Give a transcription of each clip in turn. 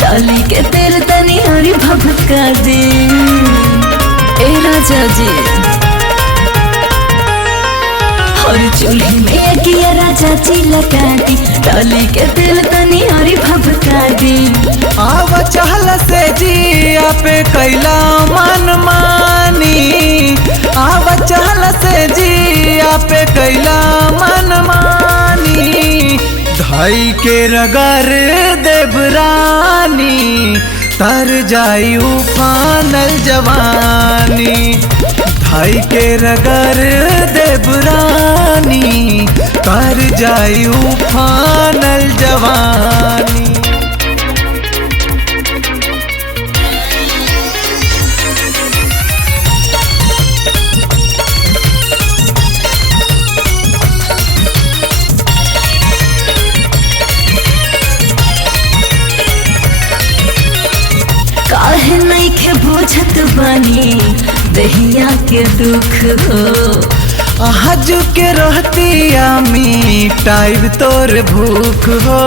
डाली के तेल तनी हरी भभका दे ए राजा जी। और चूल्हे में किया राजा जी लगा दी, डाली के तेल तनी हरी भभका दी। आव चहल से जिया पे कैला मन मानी, आव चहल से जिया पे कैला मन मानी। धाई के रगर देवरानी तर जाई उफानल जवानी, धाई के रगर देवरानी तर जाई उफानल जवानी। काहे नहीं के बुझत बानी दहिया के दुख हो, आज के रहतिया मिटाइब तोर भूख हो।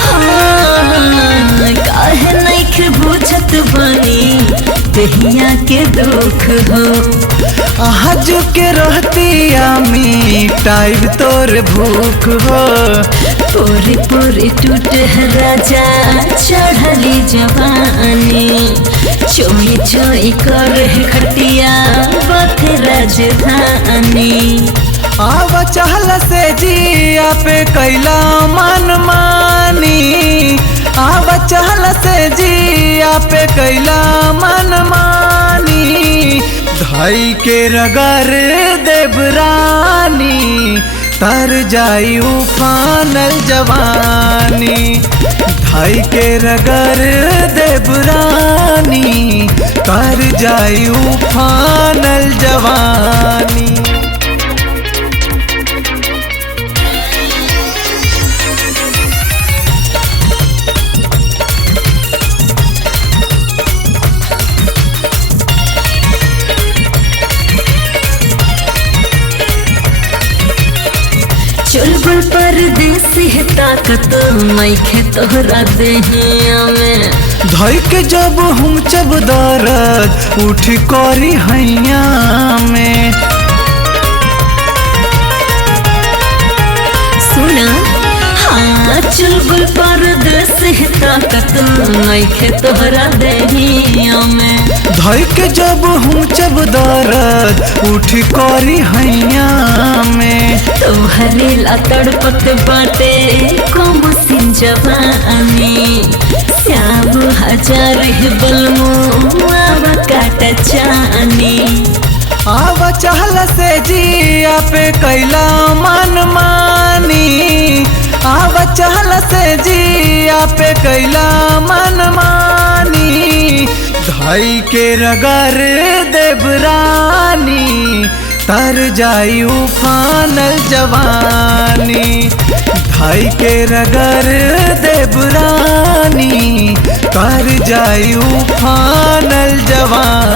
हाँ, काहे नहीं के बुझत बानी दहिया के दुख हो, आज के रहतिया मिटाइब तोर भूख हो। पूरी पूरी टूटे राजा चढ़ली जवानी, चोई चोई कर खटिया बथ राजधानी। आव चहल से जिया पे कैला मन मानी, आव चहल से जिया पे कैला मन मानी। धाई के रगर देवरानी तर जाई उफानल जवानी, धाई के रगर देवरानी तर जाई उफानल जवानी। चुलबुल परदेसी है ताकत नइखे तोहरा देहिया में, धाई के जब हम जब दर्द उठ करी हैया में। सुना हाँ चुलबुल परदेसी है ताकत नइखे तोहरा देहिया में, धाई के जब हम जब दर्द उठ करी हैया में। तोहरे ला तड़पत बाटे कम सिन जवानी, श्याम हजार बलमुआव काट चानी। आव चहल से जिया पे कैला मन मानी, आव चहल से जिया पे कैला मन मानी। धाई के रगर देवरानी तर जाई उफानल जवानी, धाई के रगर देवरानी तर जाई उफानल जवानी।